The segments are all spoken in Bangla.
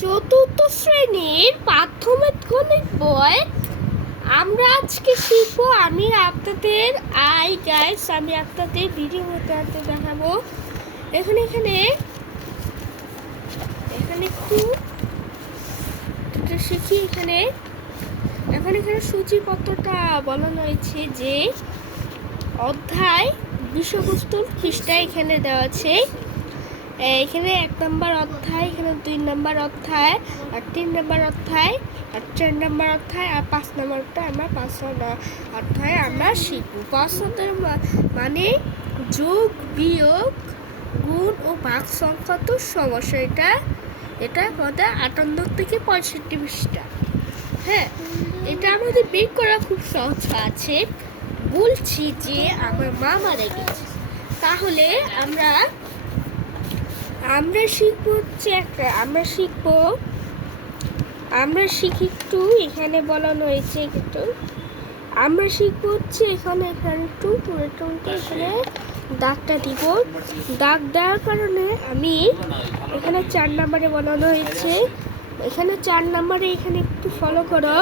চতুর্থ শ্রেণীর প্রাথমিক গণিত বই আমরা আজকে শিখবো। আমি আপনাদের ভিডিও মধ্যে দেখাবো। এখানে একটু শিখি। এখানে সূচিপত্রটা বলানো হয়েছে যে অধ্যায় বিষয়বস্তুর পৃষ্ঠা এখানে দেওয়া আছে। এখানে 1 নম্বর অধ্যায়, এখানে 2 নম্বর অধ্যায়, আর 3 নম্বর অধ্যায়, আর 4 নম্বর অধ্যায়, আর 5 নম্বরটা আমরা 5 অধ্যায় আমরা শিখব। 5 মানে যোগ, বিয়োগ, গুণ ও ভাগ সংখ্যাত সমস্যা। এটা আমাদের 58 থেকে 65 পৃষ্ঠা। হ্যাঁ, এটা আমাদের বের করা খুব সহজ আছে। বলছি যে আমার মা মারা গেছে, তাহলে আমরা শিখবো হচ্ছে আমরা শিখি একটু। এখানে বলানো হয়েছে একটু আমরা শিখবো হচ্ছে এখানে একটু এখানে দাগটা দিব। দাগ দেওয়ার কারণে আমি এখানে 4 নম্বরে বলানো হয়েছে। এখানে 4 নম্বরে এখানে একটু ফলো করো।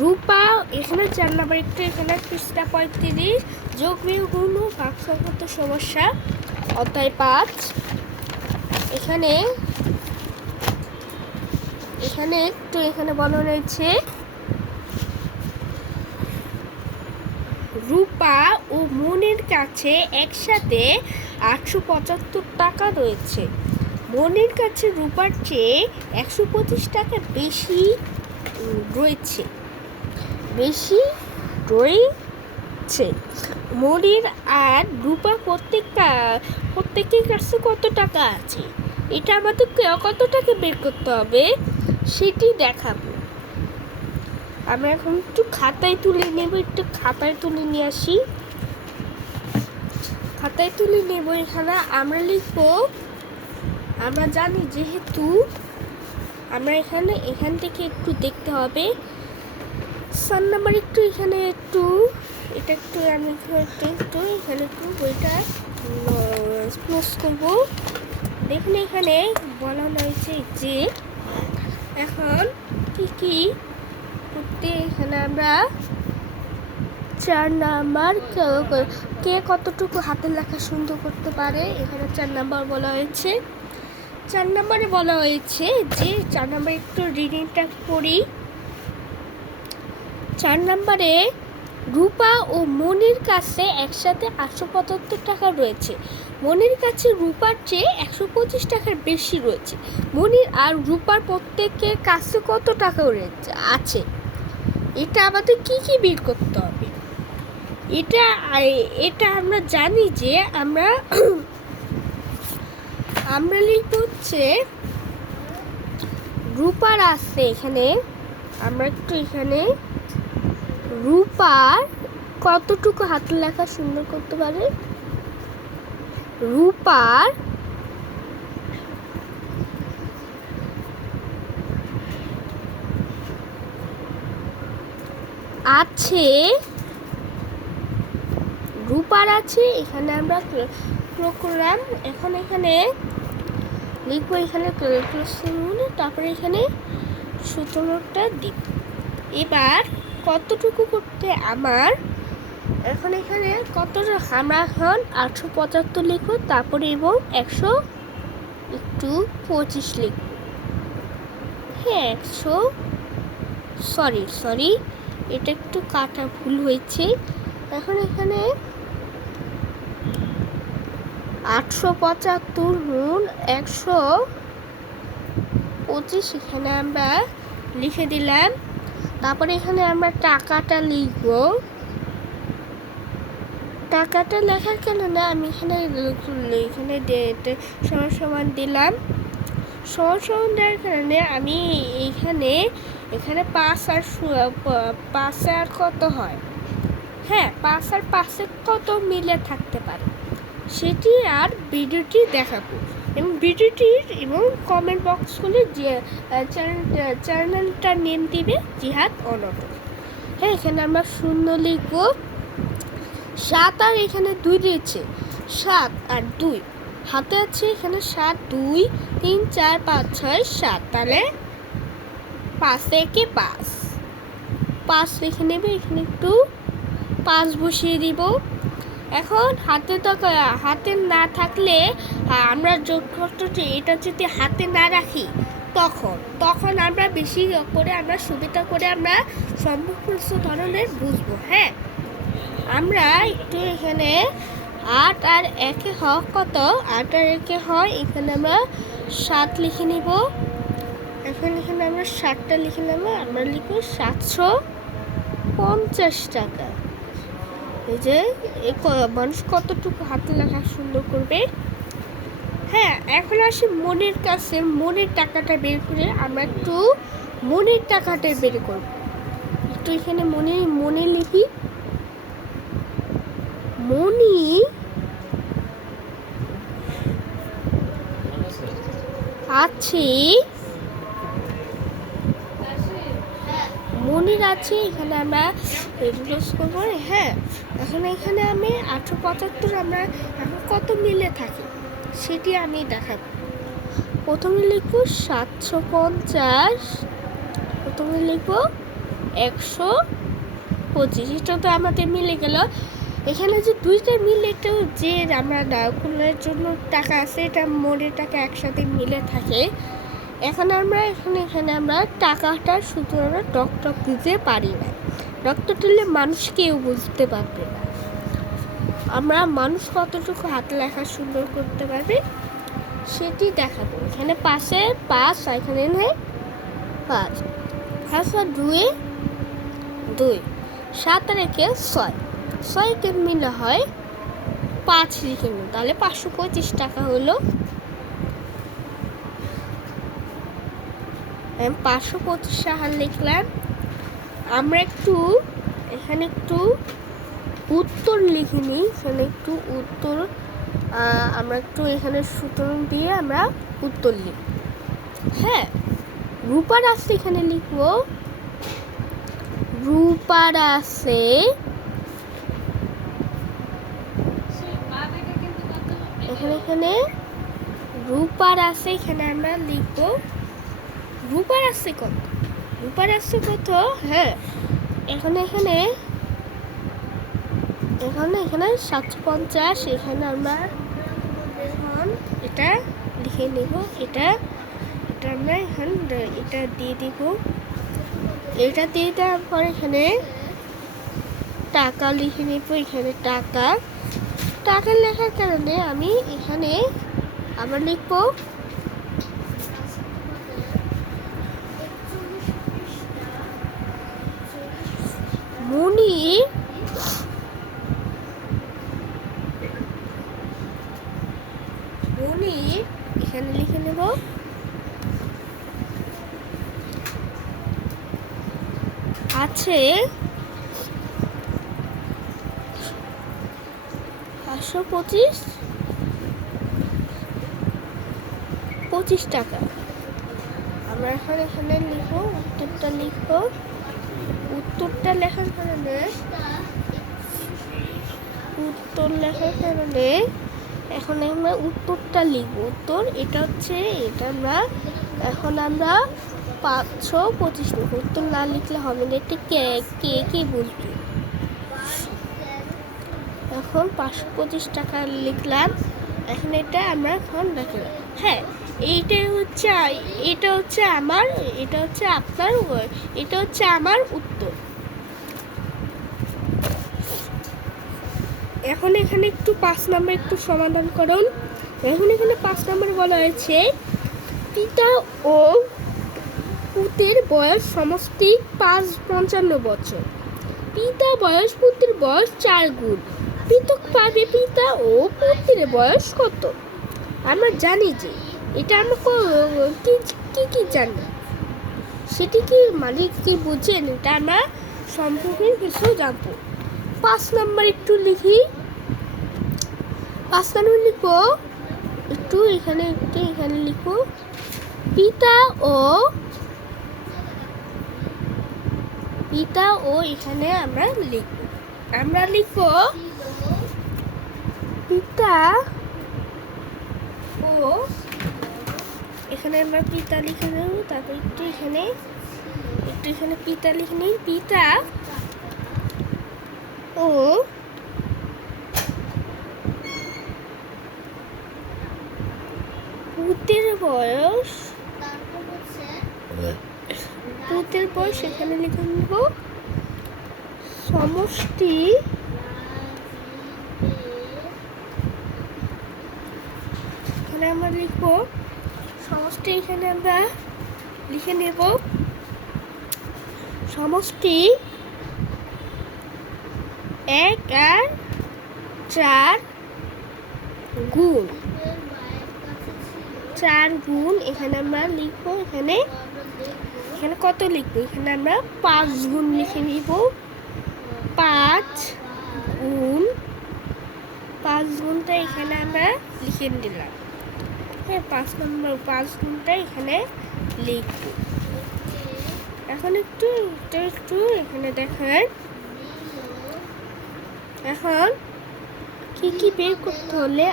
রূপা এখানে 4 নম্বর একটু এখানে পৃষ্ঠা 35 যোগ বিয়োগ গুণ ও ভাগ সংক্রান্ত সমস্যা অধ্যায় 5। এখানে বলা রয়েছে রূপা ও মনির কাছে একসাথে 875 টাকা রয়েছে। মনির কাছে রূপার চেয়ে 125 টাকা বেশি রয়েছে। মনির আর রূপা প্রত্যেকের কাছে কত টাকা আছে, এটা আমাদের কত টাকা বের করতে হবে সেটি দেখাবো। আমরা এখন একটু খাতায় তুলে নেব। নিয়ে আসি। খাতায় তুলে নেব। এখানে আমরা লিখবো, আমরা জানি যেহেতু আমরা এখান থেকে একটু দেখতে হবে। 4 নাম্বার একটু এখানে এটা একটু আমি এখানে একটু বইটা ক্লোজ করবো। দেখুন এখানে বলানো হয়েছে যে এখন কি করতে। এখানে আমরা 4 নাম্বার কে কতটুকু হাতের লেখা সুন্দর করতে পারে এখানে 4 নাম্বার বলা হয়েছে। 4 নম্বরে বলা হয়েছে যে 4 নম্বরে একটু রিডিংটা পড়ি। 4 নম্বরে রূপা ও মনির কাছে একসাথে 875 টাকা রয়েছে। মনির কাছে রূপার চেয়ে 125 টাকার বেশি রয়েছে। মনির আর রূপার প্রত্যেকের কাছে কত টাকা আছে, এটা আমাদের কি বের করতে হবে। এটা আমরা জানি যে আমরা লিখব হচ্ছে রূপার আছে। এখানে আমরা একটু রূপার কতটুকু হাতের লেখা সুন্দর করতে পারে। রূপার আছে এখানে আমরা করলাম। এখানে লিখবো এখানে তারপরে এখানে 17টা দিব। এবার কতটুকু করতে আমার এখানে কতটা আমরা এখন 875 লিখবো, তারপরে এবং 125 লিখব। হ্যাঁ, সরি এটা একটু কাটা ভুল হয়েছে। এখন এখানে 875 গুণ 125 এখানে আমরা লিখে দিলাম। তারপরে এখানে আমরা টাকাটা লিখব। টাকাটা লেখার কারণে আমি এখানে সমান দিলাম। সমান দেওয়ার কারণে আমি এখানে 5 আর কত হয়। হ্যাঁ, 5 আর 5 কত মিলে থাকতে পারে সেটি আর ভিডিওটি দেখাবো। এবং কমেন্ট বক্স খুলে চ্যানেলটার নেম দিবে জিহাদ অনটন। হ্যাঁ, এখানে আমরা 0 লিখব। 7 আর এখানে 2 দিয়েছে। 7 আর 2 হাতে আছে এখানে 7, 2, 3, 4, 5, 6, 7, তাহলে 5 একে 5 লিখে নেবে। এখানে একটু 5 বসিয়ে দিব। এখন হাতে না থাকলে আমরা যোগ করতে এটা যদি হাতে না রাখি তখন আমরা বেশি করে আমরা সুবিধা করে আমরা সমস্ত ধরনের বুঝবো। হ্যাঁ, আমরা একটু এখানে 8 আর 1 হয় কত? 8 আর 1 হয় এখানে আমরা 7 লিখে নিব। এখানে আমরা 7টা লিখে নেব। আমরা লিখব 750 টাকা। এই যে মানুষ কতটুকু হাতে লেখা সুন্দর করবে। হ্যাঁ, এখন আসি মনের কাছে। মনের টাকাটা বের করে আমরা একটু মনের টাকাটা বের করব। একটু এখানে মনে লিখি। মনি আছে, মনির আছে। এখানে আমরা ক্লোজ করবো। হ্যাঁ, এখানে আমি 875 আমরা এখন কত মিলে থাকি সেটি আমি দেখাবো। প্রথমে লিখবো 750, প্রথমে লিখবো 125। এটা তো আমাদের মিলে গেল। এখানে যে দুইটা মিলে এটা যে আমরা ডাকুলের জন্য টাকা আছে এটা মোড়ের টাকা একসাথে মিলে থাকে। এখন আমরা এখানে আমরা টাকাটা শুধু আমরা টক দিতে পারি না। ডক্টর দিলে মানুষ কেউ বুঝতে পারবে না। আমরা মানুষ কতটুকু হাতে লেখা সুন্দর করতে পারবে সেটি দেখাবো। এখানে 5 এ 5, এখানে 5, 5 আর 2 2, 7 আর 1 6, 6 কে মিলে হয় 5 লিখে নিই। তাহলে 525 টাকা হলো। 525 টাকা লিখলাম। আমরা এখানে একটু উত্তর লিখে নিই। এখানে একটু উত্তর আমরা একটু এখানে সূত্র দিয়ে আমরা উত্তর লিখব। হ্যাঁ, রূপার আছে এখানে লিখবো রূপার আছে এখানে রূপার আছে। এখানে আমরা লিখবো রূপার আছে কত, রূপার আছে কত। হ্যাঁ, এখানে 750। এখানে আমরা এখন এটা লিখে নেব। এটা আমরা এখন এটা দিয়ে দিব। এটা দিয়ে দেওয়ার পর এখানে টাকা লিখে নেব। এখানে টাকা লেখার কারণে আমি এখানে আবার লিখবো মনি এখানে লিখে নেব আছে 525 টাকা। আমরা এখানে লিখবো উত্তরটা লেখার কারণে এখন আমরা উত্তরটা লিখবো। এটা আমরা এখন আমরা 525 লিখবো। উত্তর না লিখলে হবে না। এটা কে বুঝবে। এখন 525 টাকা লিখলাম। এখন এটা আমরা এখন লিখলাম। হ্যাঁ, এটা হচ্ছে আমার, এটা হচ্ছে আপনার, এটা হচ্ছে আমার উত্তর। এখন এখানে একটু 5 নম্বর একটু সমাধান করুন। এখন এখানে 5 নম্বর বলা হয়েছে পিতা ও পুত্রের বয়স সমষ্টি 55 বছর। পিতা বয়স পুত্রের বয়স 4 গুণ। পৃথক পাবে পিতা ও পুত্রের বয়স কত? আমরা জানি যে এটা আমরা কি জানি সেটি কি মালিক কি বুঝেন, এটা আমরা সম্পর্কে কিছু জানবো। 5 নম্বর একটু লিখি। 5 নম্বর লিখবো একটু এখানে লিখবো পিতা ও এখানে আমরা লিখবো পিতা এখানে আমরা পিতা লিখে নেব, তারপর একটু এখানে পিতা লিখে নিই। পিতা ও পুতের বয়স, এখানে লিখে নেব সমষ্টি এখানে আমরা লিখব সমষ্টি, এখানে আমরা লিখে নেব সমষ্টি 1 আর 4 গুণ 4 গুণ এখানে আমরা লিখবো। এখানে কত লিখবো? এখানে আমরা 5 গুণ লিখে নিব। 5 গুণটা এখানে আমরা লিখে দিলাম। হ্যাঁ, 5 গুণটা এখানে লিখবো। এখন একটু এখানে দেখেন, এখন কি বের করতে হলে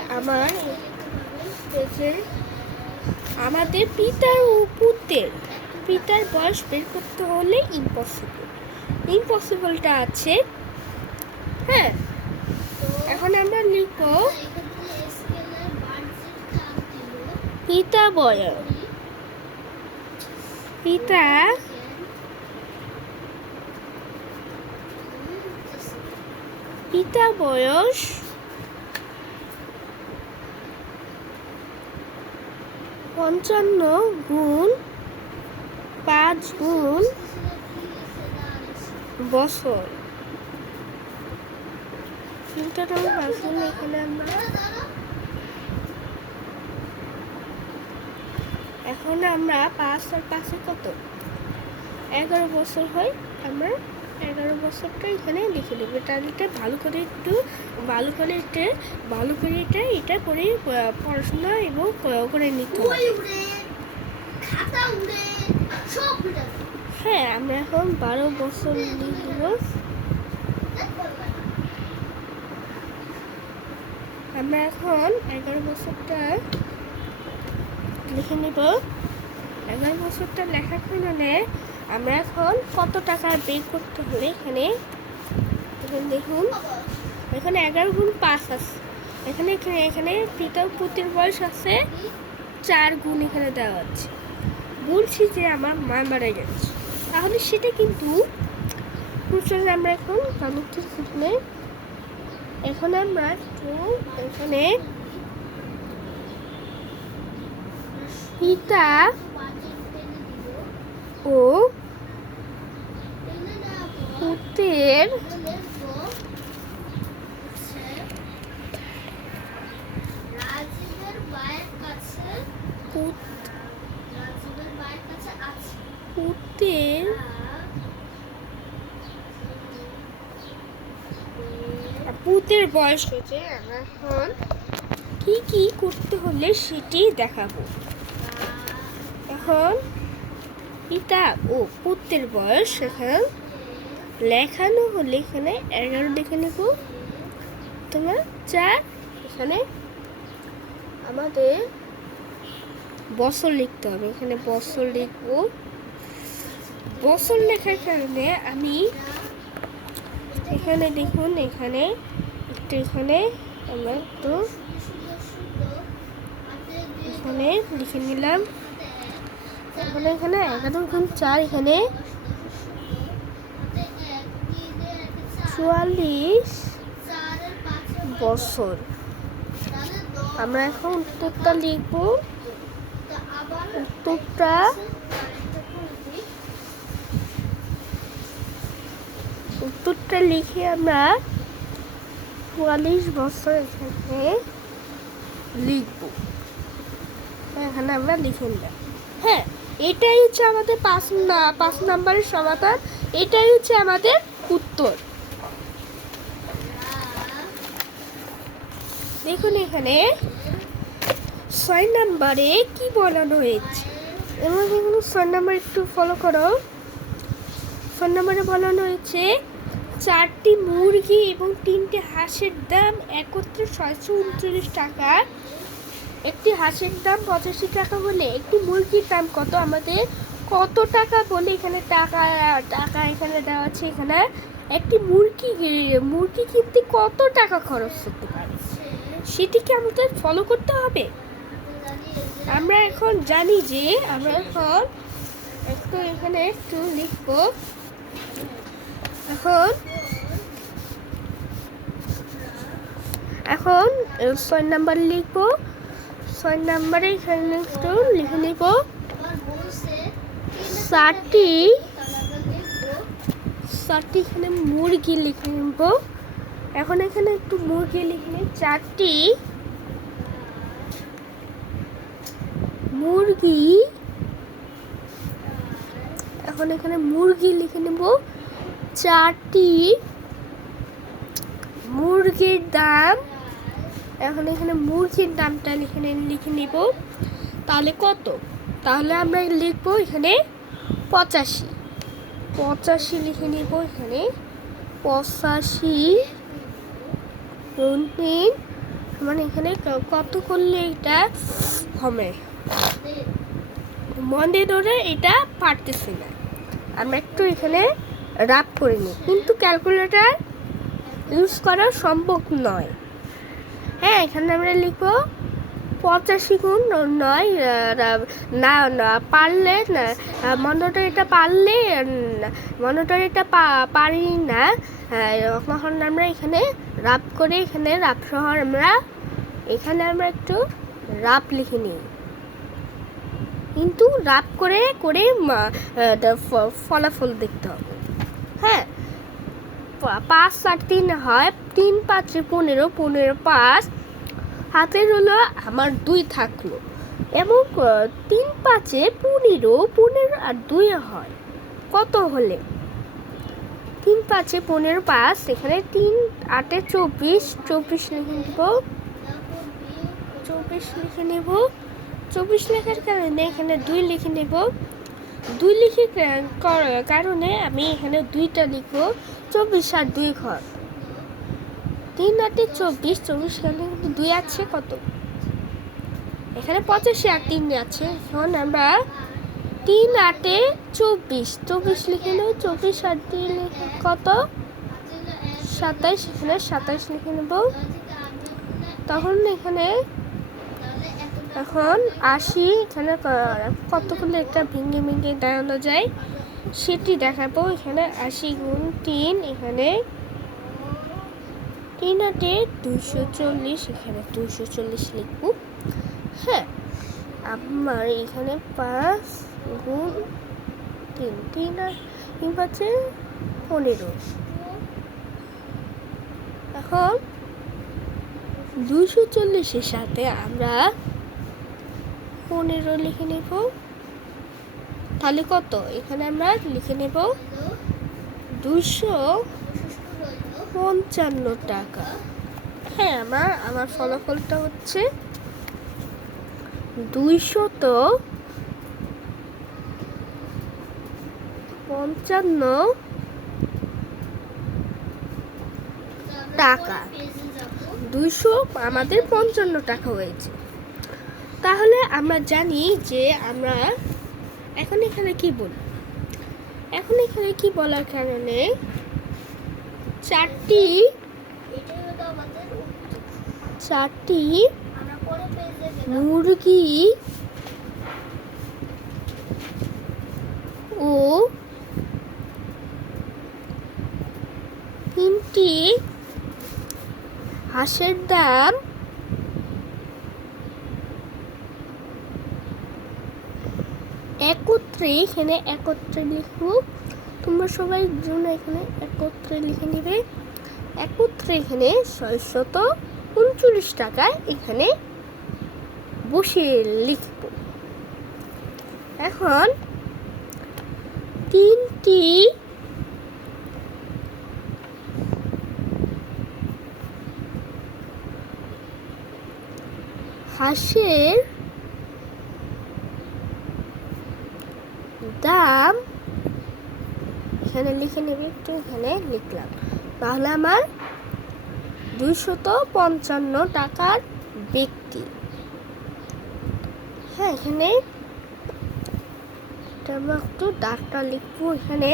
আমাদের পিতা ও পিতার বয়স বের করতে হলে ইম্পসিবলটা আছে। হ্যাঁ, এখন আমরা লিখব পিতা বয়স 55 গুণ 5 গুণ বছর। এখানে এখন আমরা 5 আর 5 কত 11 বছর হয়। আমরা 11 বছরটা এখানে লিখে দেবো। এটা ভালো করে এটা করে পড়াশোনা এবং করে নিতে হবে। হ্যাঁ, আমরা এখন 12 বছর লিখব। আমরা এখন 11 বছরটা লিখে নেব। 11 বছরটা লেখার কারণে আমরা এখন কত টাকা বের করতে হলে এখানে দেখুন, এখানে 11 গুণ 5 আছে। এখানে পিতা ও পুত্রের বয়স আছে 4 গুণ এখানে দেওয়া আছে। বলছি যে আমার মা মারা গেছে, তাহলে সেটা কিন্তু আমরা এখন এখন আমরা এখানে পিতা ও পুত্রের পুত্রের বয়স হয়েছে। আমরা এখন কি করতে হলে সেটি দেখাবো। এখন পিতা ও পুত্রের বয়স এখন লেখানো হলে এখানে 11 লিখে নেব। তোমার 4 এখানে আমাদের বছর লিখতে হবে। এখানে বছর লিখবো। বছর লেখার কারণে আমি এখানে দেখুন, এখানে আমরা একটু এখানে লিখে নিলাম। এখানে 11 গুণ 4 এখানে 44 বছর। আমরা এখন উত্তরটা লিখব। উত্তরটা লিখে আমরা 44 বছর এখানে লিখব। এখানে আমরা লিখে নিলাম। হ্যাঁ, এটাই হচ্ছে আমাদের 5 নম্বরের সমাধান। এটাই হচ্ছে আমাদের উত্তর। দেখুন এখানে 6 নম্বরে কি বলানো হয়েছে, এবং এখানে 6 নম্বর একটু ফলো করো। 6 নম্বরে বলানো হয়েছে 4টি মুরগি এবং 3টি হাঁসের দাম একত্রে 639 টাকা। একটি হাঁসের দাম 85 টাকা হলে একটি মুরগির দাম কত? আমাদের কত টাকা বলে এখানে টাকা টাকা এখানে দেওয়া আছে। এখানে একটি মুরগি কিনতে কত টাকা খরচ করতে পারে সেটিকে আমাদের ফলো করতে হবে। আমরা এখন জানি যে আমরা এখন এখানে একটু লিখবো। এখন 6 নাম্বার লিখবো। 6 নাম্বারে এখানে একটু লিখে নিব 60 এখানে মুরগি লিখে নিব। এখন এখানে একটু মুরগি লিখে নিই। 4টি মুরগি। এখন এখানে মুরগি লিখে নেব। 4টি মুরগির দাম। এখন এখানে মুরগির দামটা লিখে নিব। তাহলে কত? তাহলে আমরা লিখবো এখানে 85 লিখে নিব। এখানে 85 মানে এখানে কত করলে এটা হবে মনে ধরে এটা পারতেছি না। আমরা একটু এখানে রাফ করে নিই, কিন্তু ক্যালকুলেটর ইউজ করা সম্ভব নয়। হ্যাঁ, এখানে আমরা লিখবো 85 গুণ 9 না পারলে না মনোটর এটা পারলে মনোটর এটা পারি না। তখন আমরা এখানে রাফ করে এখানে রাফ সহ আমরা একটু রাফ লিখে নিই, কিন্তু রাফ করে ফলাফল দেখতে হবে। হ্যাঁ, 5 আর 3 হয় 3 5 15, 15 5 হাতের হলো আমার 2 থাকলো, এবং 3 5 15, 15 আর 2 হয় কত হলে 3 5 15 5 এখানে 3 8 24 24 লিখে নেব। 24 লিখে নেব। 24 লেখার কারণে এখানে 2 লিখে নেব। 2 লিখে কারণে আমি এখানে 2টা লিখব। 24 আর 2 ঘর 3 8 24, 24 এখানে 2 আছে কত? এখানে 85 আর 3 আছে। এখন আমরা 3 8 24, 24 লিখে নেব। 24 আর 3 লিখে কত? 27। এখানে 27 লিখে নেব। তখন এখানে এখন 80 এখানে কতগুলো একটা ভেঙে দেখানো যায় সেটি দেখাবো। এখানে 80 গুণ 3, এখানে 3 8 240, এখানে 240 লিখব। হ্যাঁ, আমার এখানে 5 গুণ 3, 3 আর 3 5 15। এখন 240-এর সাথে আমরা 15 লিখে নেব। তাহলে কত? এখানে আমরা লিখে নেব 255 টাকা। হ্যাঁ, আমার ফলাফলটা হচ্ছে 255 টাকা। 200 আমাদের 55 টাকা হয়েছে। তাহলে আমরা জানি যে আমরা এখন এখানে কি বলি। এখন এখানে কি বলার কারণে 4টি মুরগি ও 3টি হাঁসের দাম একত্রে লিখব। তোমরা সবাই জন্য এখানে একত্রে লিখে নেবে। একত্রে এখানে 639 টাকায় এখানে বসিয়ে লিখব। এখন 3টি হাঁসের দাম এখানে লিখে নেবে। একটু এখানে লিখলাম। তাহলে আমার 255 টাকার ব্যক্তি হ্যাঁ, এখানে আমরা একটু দাগটা লিখবো। এখানে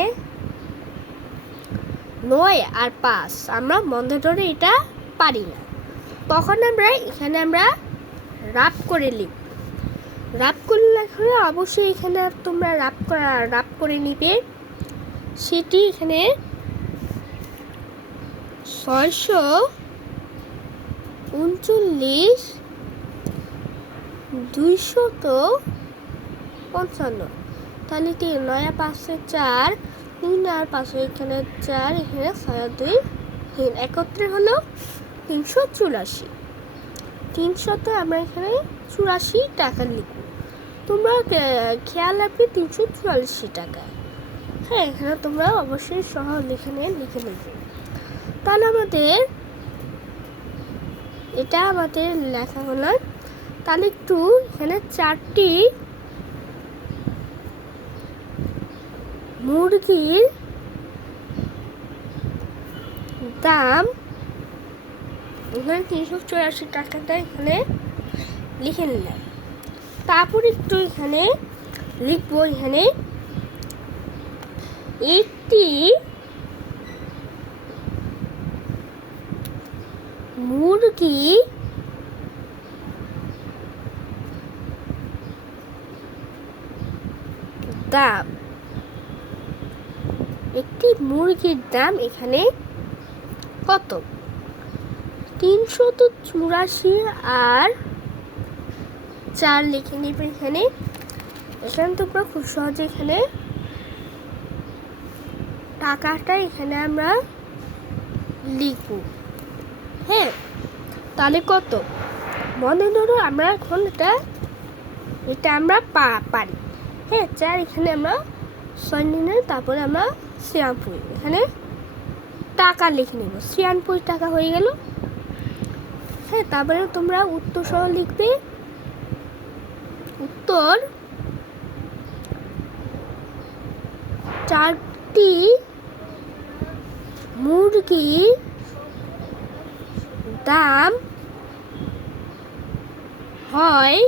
9 আর 5 আমরা মধ্যে ধরে এটা পারি না, তখন আমরা এখানে রাফ করে লিখব। রাফ করে লেখলে অবশ্যই এখানে তোমরা রাফ করে নিবে। সেটি এখানে 639 255, তাহলে 3 9 5 4 3 আর 5 এখানে 4, এখানে 6 2 3 একত্রে হলো 384। 300 আমরা এখানে 84 টাকা লিখব। তোমরা খেয়াল রাখবে 384 টাকা। হ্যাঁ, এখানে তোমরা অবশ্যই সহ লিখে নেবে। তাহলে এটা আমাদের লেখা হলো। তাহলে একটু এখানে 4টি মুরগির দাম এখানে 384 টাকাটা এখানে লিখে নিলাম। তারপর একটু এখানে লিখবো, এখানে 80 মুরগি দাম, একটি মুরগির দাম এখানে কত? 384 আর 4 লিখে নিবে। এখানে তোমরা খুব সহজে এখানে টাকাটা এখানে আমরা লিখব। হ্যাঁ, তাহলে কত মনে ধরো আমরা এখন এটা আমরা পারি। হ্যাঁ, 4 এখানে আমরা 6 নিয়ে তারপরে আমরা 96 এখানে টাকা লিখে নেব। 96 টাকা হয়ে গেল। হ্যাঁ, তারপরে তোমরা উত্তর সহ লিখবে। উত্তর 4টি মুরগির দাম হয়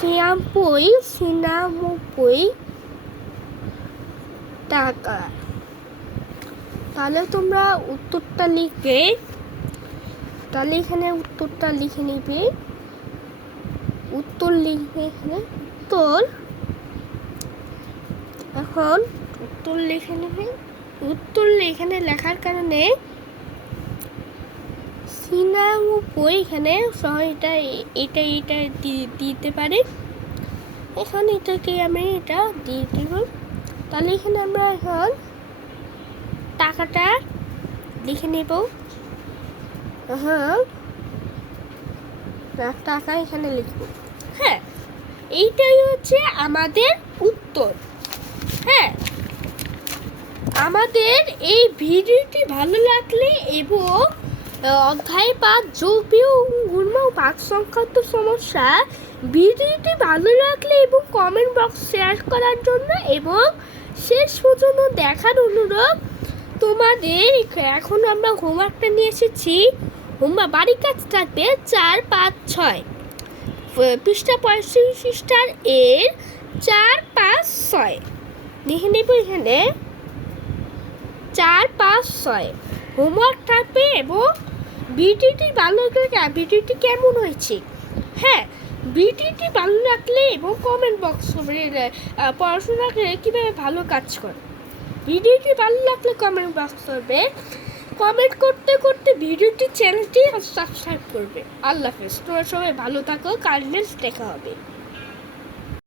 96 টাকা। তাহলে তোমরা উত্তরটা লিখবে। তাহলে এখানে উত্তরটা লিখে নিবে। উত্তর লিখবে এখানে উত্তর। এখন উত্তর লিখে নেবে। উত্তর এখানে লেখার কারণে 96 এখানে সহ এটা দিতে পারে। এখন এটাকে আমি এটা দিয়ে দিব। তাহলে এখানে আমরা এখন টাকাটা লিখে নেব। হ্যাঁ, টাকা এখানে লিখব। হ্যাঁ, এইটাই হচ্ছে আমাদের উত্তর। হ্যাঁ, আমাদের এই ভিডিওটি ভালো লাগলে এবং অধ্যায় 5 যৌগীয় গুণ ও ভাগ সংক্রান্ত সমস্যা ভিডিওটি ভালো লাগলে এবং কমেন্ট বক্স শেয়ার করার জন্য এবং শেষ পর্যন্ত দেখার অনুরোধ তোমাদের। এখন আমরা হোমওয়ার্কটা নিয়ে এসেছি। বাড়ির কাজ থাকবে 4 5 6 পৃষ্ঠা 35 পৃষ্ঠার এর 4 5 6 লিখে নেব। এখানে 4 5 6 হোমওয়ার্ক থাকবে এবং ভিডিওটি ভালো লাগলে ভিডিওটি কেমন হয়েছে। হ্যাঁ, ভিডিওটি ভালো লাগলে এবং কমেন্ট বক্স পড়াশোনা করে কীভাবে ভালো কাজ করে। ভিডিওটি ভালো লাগলে কমেন্ট বক্স করবে। কমেন্ট করতে করতে ভিডিওটি চ্যানেলটি সাবস্ক্রাইব করবে। আল্লাহ হাফেজ। তোমরা সবাই ভালো থাকো। কাল নেক্সট দেখা হবে।